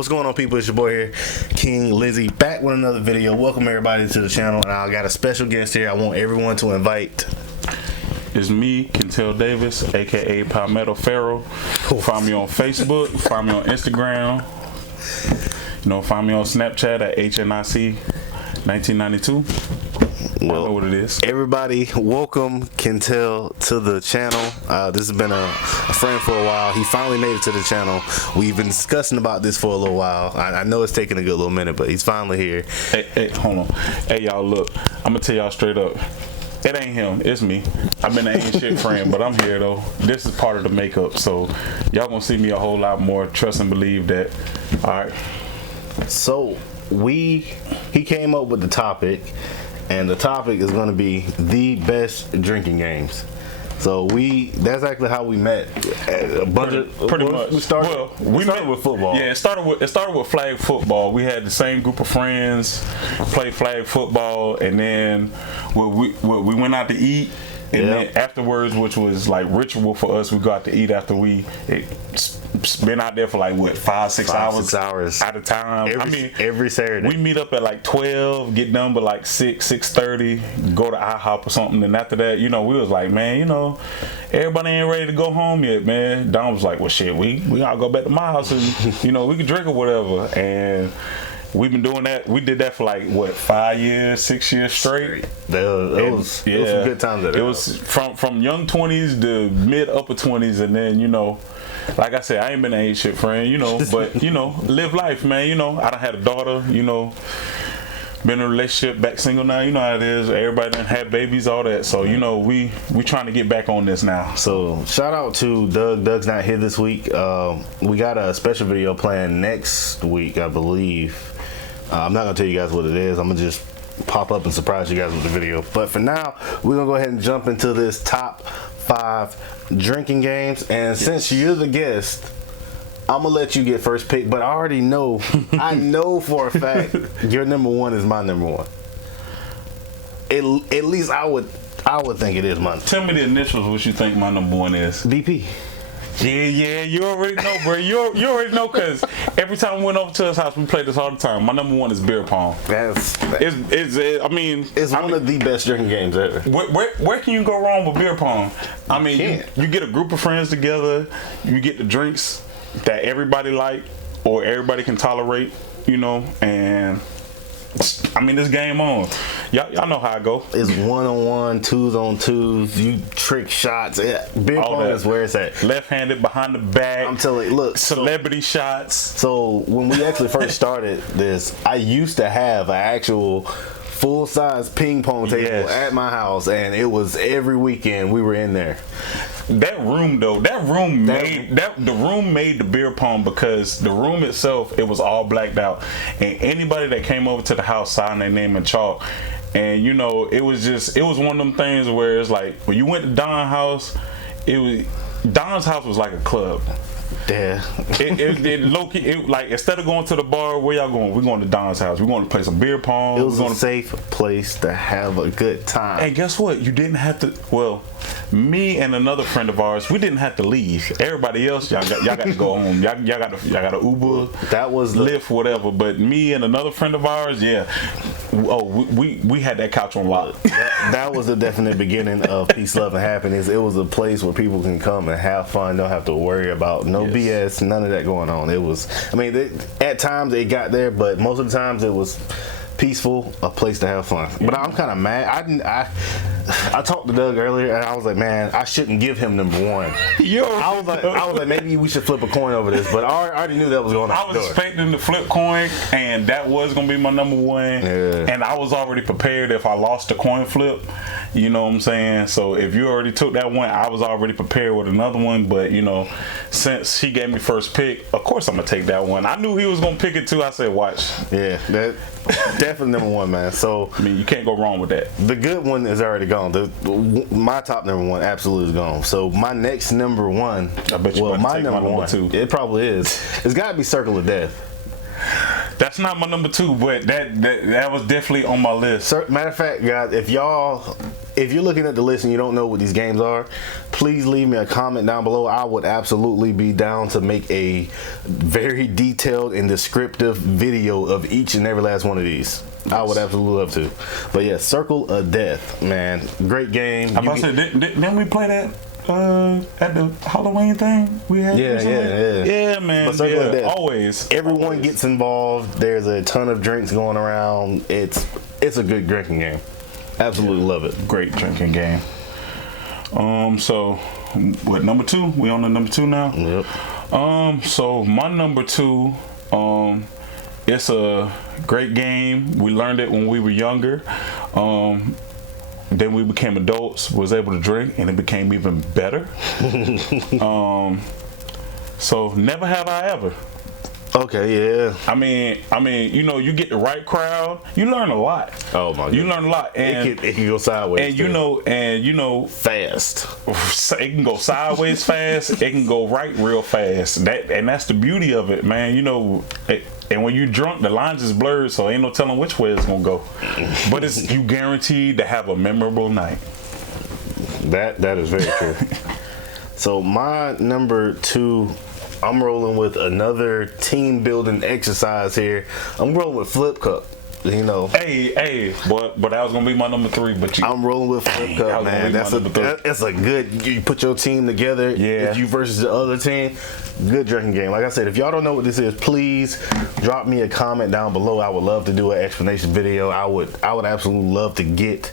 What's going on, people? It's your boy here, KingLizzy, back with another video. Welcome everybody to the channel, and I got a special guest here. I want everyone to invite. It's me, Kentell Davis, aka Palmetto Pharaoh. Find me on Facebook, find me on Instagram, find me on Snapchat at HNIC 1992. Well, I know what it is. Everybody, welcome Kentell to the channel. This has been a friend for a while. He finally made it to the channel. We've been discussing about this for a little while. I know it's taking a good little minute, but he's finally here. Hey, hold on. Hey, y'all, look. I'm going to tell y'all straight up. It ain't him. It's me. I've been an ain't shit friend, but I'm here, though. This is part of the makeup, so y'all going to see me a whole lot more. Trust and believe that. All right. So, he came up with the topic. And the topic is going to be the best drinking games. So that's actually how we met. Pretty much. We started with football. Yeah, it started with flag football. We had the same group of friends, played flag football, and then we went out to eat. And then afterwards, which was like ritual for us, we go out to eat after we been out there for like what 5-6 hours at a time. Every Saturday we meet up at like 12, get done by like 6:30, go to IHOP or something. And after that, we was like, man, everybody ain't ready to go home yet, man. Don was like, well, shit, we gotta go back to my house and we can drink or whatever. And we've been doing that. We did that for like what 5 years, 6 years straight. It was some good times. It was from young 20s to mid upper 20s, and then like I said, I ain't been an age shit friend, but live life, man. I done had a daughter, been in a relationship, back single now. You know how it is. Everybody done had babies, all that. So we trying to get back on this now. So shout out to Doug. Doug's not here this week. We got a special video planned next week, I believe. I'm not gonna tell you guys what it is. I'm gonna just pop up and surprise you guys with the video. But for now, we're gonna go ahead and jump into this top 5 drinking games. And since you're the guest, I'm gonna let you get first pick. But I already know, I know for a fact your number one is my number one. At least I would think it is mine. Tell me the initials. What you think my number one is? BP. Yeah, you already know, bro. You already know, because every time we went over to his house, we played this all the time. My number one is beer pong. It's one of the best drinking games ever. Where can you go wrong with beer pong? You get a group of friends together, you get the drinks that everybody like or everybody can tolerate, and this game on. Y'all know how I go. It's 1-on-1, 2s-on-2s. You trick shots. Beer pong is where it's at. Left-handed behind the back. I'm telling you, look. Celebrity shots. So when we actually first started this, I used to have an actual full-size ping pong table at my house, and it was every weekend we were in there. The room made the beer pong, because the room itself, it was all blacked out, and anybody that came over to the house signed their name in chalk. And it was one of them things where it's like when you went to Don's house, Don's house was like a club. Yeah. Like instead of going to the bar, where y'all going? We're going to Don's house. We're going to play some beer pong. It was a safe place to have a good time. And guess what? You didn't have to. Well, me and another friend of ours, we didn't have to leave. Everybody else, y'all got to go home. Y'all got to Uber. That was Lyft, whatever. But me and another friend of ours, we had that couch on lock. That was the definite beginning of peace, love, and happiness. It was a place where people can come and have fun. Don't have to worry about no BS, none of that going on. It was, at times it got there, but most of the times it was peaceful, a place to have fun. But I'm kind of mad. I talked to Doug earlier, and I was like, man, I shouldn't give him number one. I was like, maybe we should flip a coin over this. But I already knew that was going on. I was expecting to flip coin, and that was gonna be my number one. Yeah. And I was already prepared if I lost the coin flip. You know what I'm saying? So if you already took that one, I was already prepared with another one. But since he gave me first pick, of course I'm gonna take that one. I knew he was gonna pick it too. I said, watch. Yeah, that definitely number one, man. So you can't go wrong with that. The good one is already gone. My top number one absolutely is gone. So my next number one, I bet you my number one, it probably is. It's got to be Circle of Death. That's not my number 2, but that was definitely on my list. Matter of fact, guys, if you're looking at the list and you don't know what these games are, please leave me a comment down below. I would absolutely be down to make a very detailed and descriptive video of each and every last one of these. Yes. I would absolutely love to. But yeah, Circle of Death, man, great game. I'm about to say, didn't we play that at the Halloween thing we had? Yeah, man. But Circle of Death, always. Everyone gets involved. There's a ton of drinks going around. It's a good drinking game. Absolutely love it. Great drinking game. So what, number 2? We on the number 2 now? Yep. So my number 2, it's a great game. We learned it when we were younger. Then we became adults, was able to drink, and it became even better. So Never Have I Ever. Okay, yeah. I mean, you know, you get the right crowd, you learn a lot. Oh my God. You learn a lot, and it can go sideways. And you know, fast. It can go sideways fast. It can go right real fast. That's the beauty of it, man. You know, and when you drunk, the lines is blurred, so ain't no telling which way it's gonna go. But you guaranteed to have a memorable night. That is very true. So my number 2. I'm rolling with another team building exercise here. I'm rolling with Flip Cup. You know. Hey, but that was gonna be my number 3. But I'm rolling with Flip Cup, man. That's a good. You put your team together. Yeah. You versus the other team. Good drinking game. Like I said, if y'all don't know what this is, please drop me a comment down below. I would love to do an explanation video. I would absolutely love to get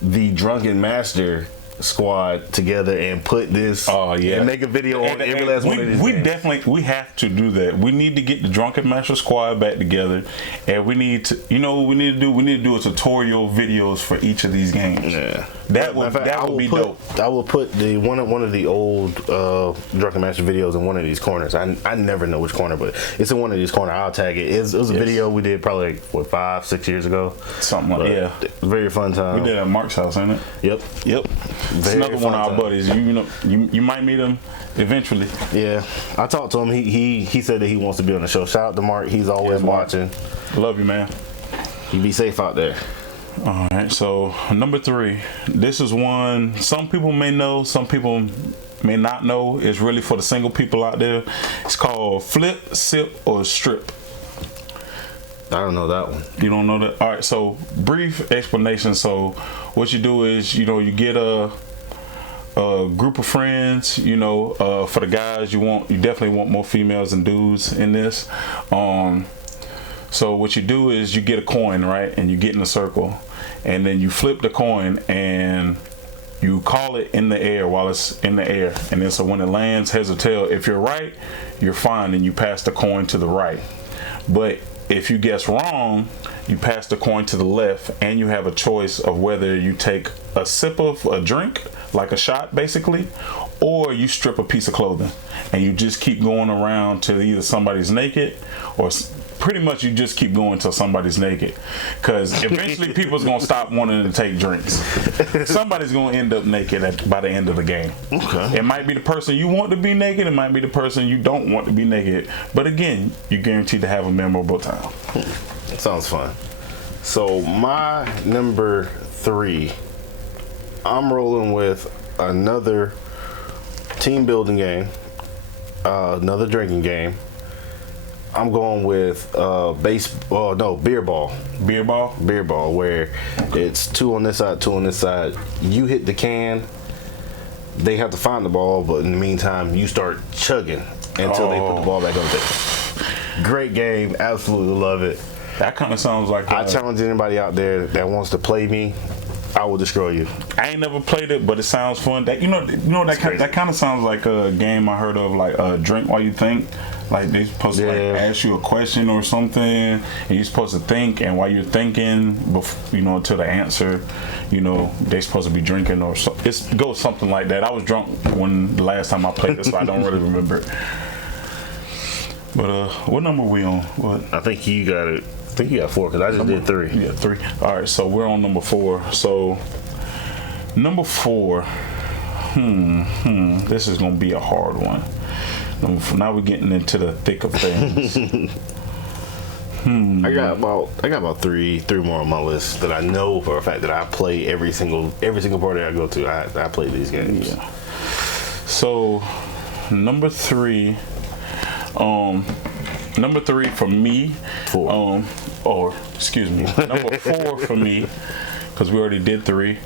the Drunken Master squad together and put this and make a video on every last one of these games. We have to do that. We need to get the Drunken Master squad back together, and we need to, you know what we need to do? We need to do a tutorial videos for each of these games. Yeah. That would be dope. I will put the one of the old Drunken Master videos in one of these corners. I never know which corner, but it's in one of these corners. I'll tag it. It was a video we did probably like, 5-6 years ago. Something like that. Very fun time. We did it at Mark's house, ain't it? Yep. It's another one of our buddies. You might meet him eventually. Yeah, I talked to him. He said that he wants to be on the show. Shout out to Mark. He's always watching. Love you, man. You be safe out there. All right, so number 3. This is one some people may know, some people may not know. It's really for the single people out there. It's called Flip, Sip, or Strip. I don't know that one. You don't know that? All right, so brief explanation. So what you do is, you know, you get a group of friends. You know, for the guys, you definitely want more females than dudes in this. So what you do is you get a coin, right? And you get in a circle, and then you flip the coin and you call it in the air while it's in the air. And then so when it lands heads or tail, if you're right, you're fine and you pass the coin to the right. But if you guess wrong, you pass the coin to the left, and you have a choice of whether you take a sip of a drink, like a shot basically, or you strip a piece of clothing. And you just keep going around till either somebody's naked, or pretty much you just keep going till somebody's naked, because eventually people's gonna stop wanting to take drinks. Somebody's gonna end up naked by the end of the game. Okay. It might be the person you want to be naked, it might be the person you don't want to be naked, but again, you're guaranteed to have a memorable time. Sounds fun. So my number 3, I'm rolling with another team building game, another drinking game. I'm going with beer ball. Beer ball? Beer ball, where it's 2 on this side, 2 on this side. You hit the can, they have to find the ball, but in the meantime, you start chugging until they put the ball back on there. Great game, absolutely love it. That kind of sounds like I challenge anybody out there that wants to play me. I will destroy you. I ain't never played it, but it sounds fun. That that kind of sounds like a game I heard of, like Drink While You Think. Like they supposed to like ask you a question or something, and you're supposed to think, and while you're thinking, to the answer, they're supposed to be drinking, or so. It goes something like that. I was drunk when the last time I played this, so I don't really remember it. But what number are we on? What? I think you got it. I think you got 4 because I just did 3. Yeah, 3. All right, so we're on number 4. So number 4. This is gonna be a hard one. Now we're getting into the thick of things. I got about three more on my list that I know for a fact that I play every single party I go to. I play these games. Yeah. So number three for me. Four. Or excuse me, number 4 for me, because we already did 3.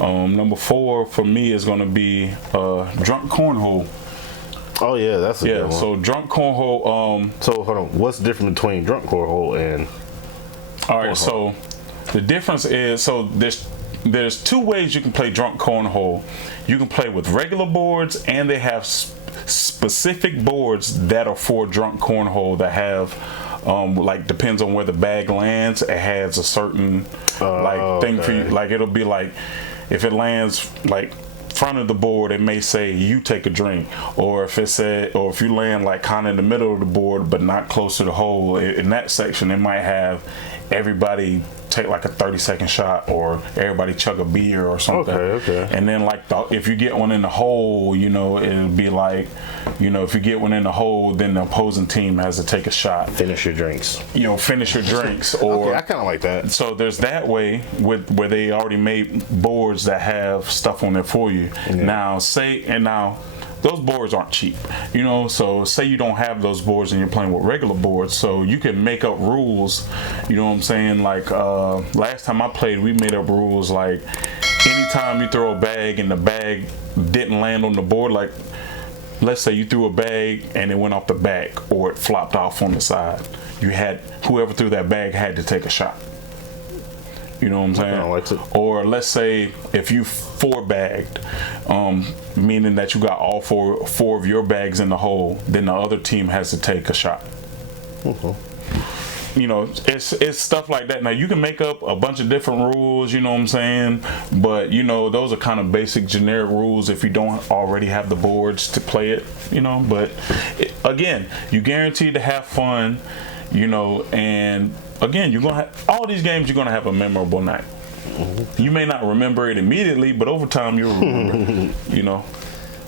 Number 4 for me is gonna be drunk cornhole. Oh yeah, that's a good one. So drunk cornhole. So hold on, what's different between drunk cornhole and? All right, so the difference is there's 2 ways you can play drunk cornhole. You can play with regular boards, and they have specific boards that are for drunk cornhole that have like depends on where the bag lands. It has a certain thing for you. Like it'll be like if it lands like front of the board, it may say you take a drink, or if you land like kind of in the middle of the board but not close to the hole, in that section it might have everybody take like a 30-second shot, or everybody chug a beer or something. Okay. And then like if you get one in the hole, it'll be like, if you get one in the hole, then the opposing team has to take a shot. Finish your drinks. Finish your drinks. Or okay, I kind of like that. So there's that way where they already made boards that have stuff on there for you. Yeah. Now those boards aren't cheap, so say you don't have those boards and you're playing with regular boards, so you can make up rules, you know what I'm saying? Like last time I played, we made up rules like anytime you throw a bag and the bag didn't land on the board, like let's say you threw a bag and it went off the back or it flopped off on the side, whoever threw that bag had to take a shot. You know what I'm saying? I like it. Or let's say if you 4-bagged, meaning that you got all four of your bags in the hole, then the other team has to take a shot. Okay. It's stuff like that. Now you can make up a bunch of different rules, you know what I'm saying? But those are kind of basic generic rules if you don't already have the boards to play it, But again, you guaranteed to have fun, and again, you're gonna have all these games. You're gonna have a memorable night. Mm-hmm. You may not remember it immediately, but over time you'll remember.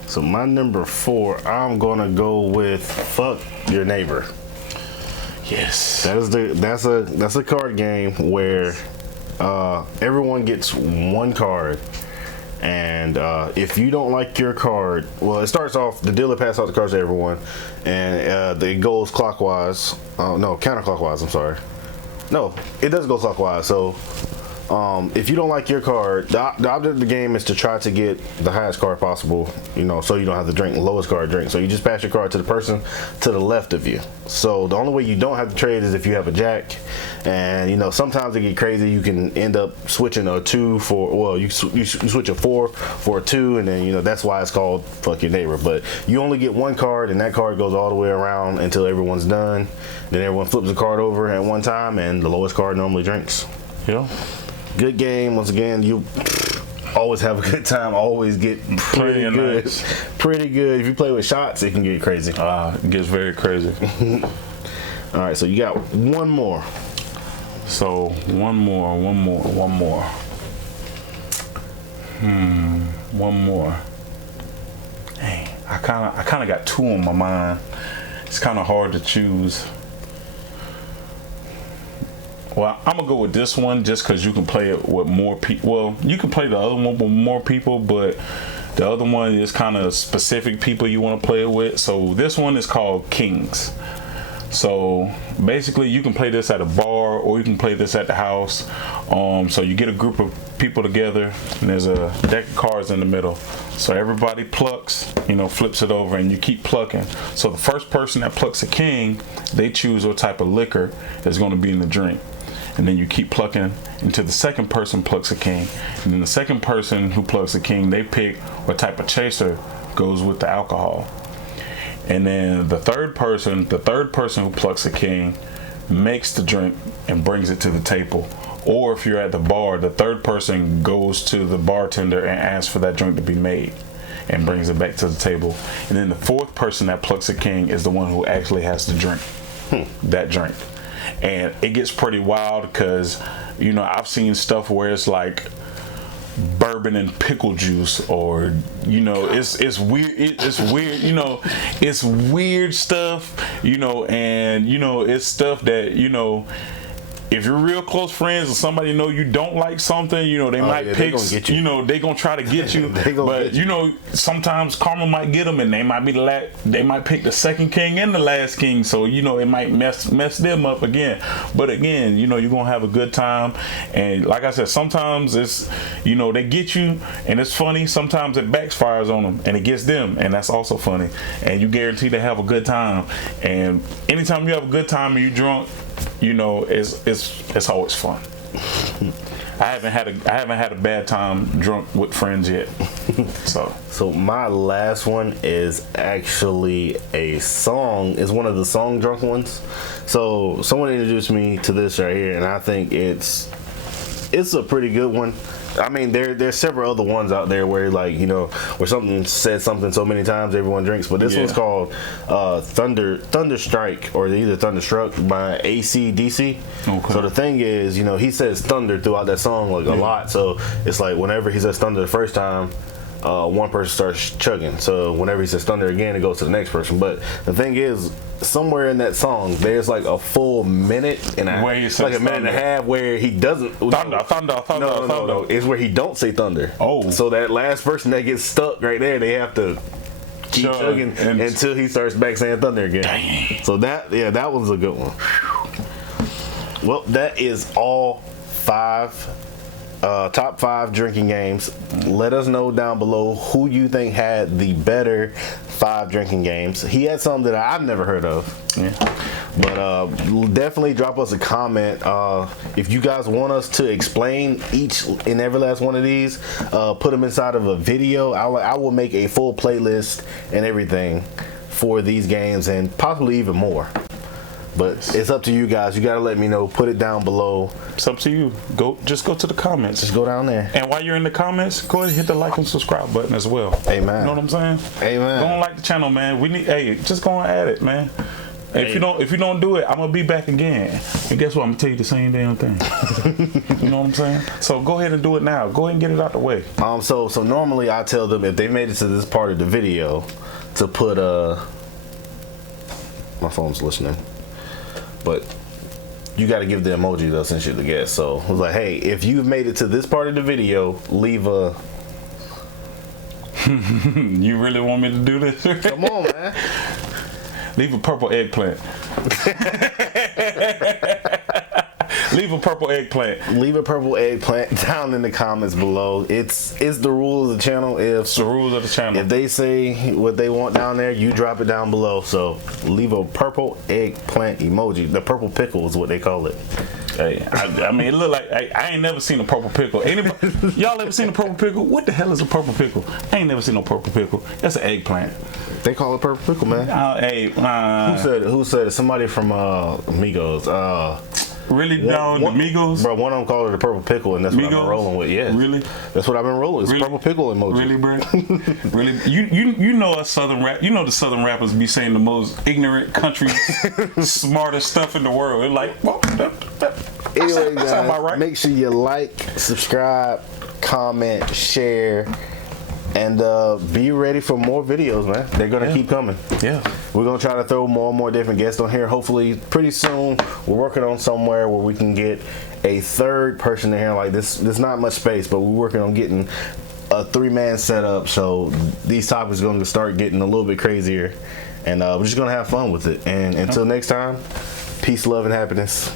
So my number 4, I'm gonna go with fuck your neighbor. Yes, that's a card game where everyone gets one card, and if you don't like your card, well, it starts off the dealer passes out the cards to everyone, and it goes clockwise. No, counterclockwise. I'm sorry. No, it does go clockwise. So if you don't like your card, the object of the game is to try to get the highest card possible, so you don't have to drink the lowest card drink. So you just pass your card to the person to the left of you. So the only way you don't have to trade is if you have a jack. And sometimes it get crazy. You can end up switching a 2 for, well, you switch a 4 for a 2, and then that's why it's called fuck your neighbor. But you only get one card, and that card goes all the way around until everyone's done. Then everyone flips the card over at one time, and the lowest card normally drinks. Yeah. Good game. Once again, you always have a good time. Always get pretty good. Nice. Pretty good. If you play with shots, it can get crazy. It gets very crazy. All right, so you got one more. So one more. One more. Dang, I kind of got 2 on my mind. It's kind of hard to choose. Well, I'm gonna go with this one just because you can play it with more people. Well, you can play the other one with more people, but the other one is kind of specific people you want to play it with. So this one is called Kings. So basically, you can play this at a bar or you can play this at the house. So you get a group of people together, and there's a deck of cards in the middle. So everybody plucks, flips it over, and you keep plucking. So the first person that plucks a king, they choose what type of liquor is going to be in the drink. And then you keep plucking until the second person plucks a king. And then the second person who plucks a king, they pick what type of chaser goes with the alcohol. And then the third person who plucks a king makes the drink and brings it to the table. Or if you're at the bar, the third person goes to the bartender and asks for that drink to be made and brings it back to the table. And then the fourth person that plucks a king is the one who actually has to drink that drink. And it gets pretty wild because, I've seen stuff where it's like bourbon and pickle juice, or it's weird. It's weird. It's weird stuff. And it's stuff that if you're real close friends or somebody know you don't like something, they might pick. They gonna get you. They gonna try to get you. But sometimes karma might get them, and they might be they might pick the second king and the last king. So it might mess them up again. But again, you're gonna have a good time. And like I said, sometimes it's they get you, and it's funny. Sometimes it backfires on them, and it gets them, and that's also funny. And you guarantee to have a good time. And anytime you have a good time and you're drunk, it's always fun. I haven't had a bad time drunk with friends yet. So my last one is actually a song. It's one of the song drunk ones. So someone introduced me to this right here, and I think it's a pretty good one. I mean, there's several other ones out there where where something said something so many times everyone drinks, but this one's called Thunderstrike, or either Thunderstruck by AC/DC. Okay. So the thing is, he says thunder throughout that song a lot. So it's like whenever he says thunder the first time, one person starts chugging. So whenever he says thunder again, it goes to the next person. But the thing is, somewhere in that song, there's like a full minute and a minute and a half where he doesn't thunder. No. It's where he don't say thunder. Oh, so that last person that gets stuck right there, they have to keep chugging until he starts back saying thunder again. Dang. So that was a good one. Well, that is all 5. Top 5 drinking games. Let us know down below who you think had the better 5 drinking games. He had some that I've never heard of. Yeah. But definitely drop us a comment. If you guys want us to explain each and every last one of these, put them inside of a video. I will make a full playlist and everything for these games, and possibly even more. But it's up to you guys. You got to let me know. Put it down below. It's up to you. Just go to the comments. Just go down there. And while you're in the comments, go ahead and hit the like and subscribe button as well. Amen. You know what I'm saying? Amen. Go and like the channel, man. Just go and add it, man. If you don't do it, I'm gonna be back again. And guess what? I'm gonna tell you the same damn thing. You know what I'm saying? So go ahead and do it now. Go ahead and get it out the way. So normally I tell them, if they made it to this part of the video, to put my phone's listening. But you got to give the emoji though, since you're the guest. So I was like, hey, if you've made it to this part of the video, leave a. You really want me to do this? Come on, man. Leave a purple eggplant. Leave a purple eggplant. Leave a purple eggplant down in the comments below. It's the rules of the channel. It's the rules of the channel. If they say what they want down there, you drop it down below. So leave a purple eggplant emoji. The purple pickle is what they call it. Hey, I mean, it look like I ain't never seen a purple pickle. Y'all ever seen a purple pickle? What the hell is a purple pickle? I ain't never seen no purple pickle. That's an eggplant. They call it purple pickle, man. Who said it? Somebody from Migos. Really down the Migos? Bro, one of them called it a purple pickle, and that's what I've been rolling with. Yeah. Really? That's what I've been rolling. It's purple pickle emoji. Really, bro? Really? You know us Southern rap. You know the Southern rappers be saying the most ignorant, country, smartest stuff in the world. They're like, well, anyway, guys, about right. Make sure you like, subscribe, comment, share, and be ready for more videos, man. They're gonna keep coming. Yeah, we're gonna try to throw more and more different guests on here. Hopefully pretty soon. We're working on somewhere where we can get a third person in here. Like this, there's not much space, but we're working on getting a 3-man setup. So these topics are gonna start getting a little bit crazier, and we're just gonna have fun with it. And until next time, peace, love, and happiness.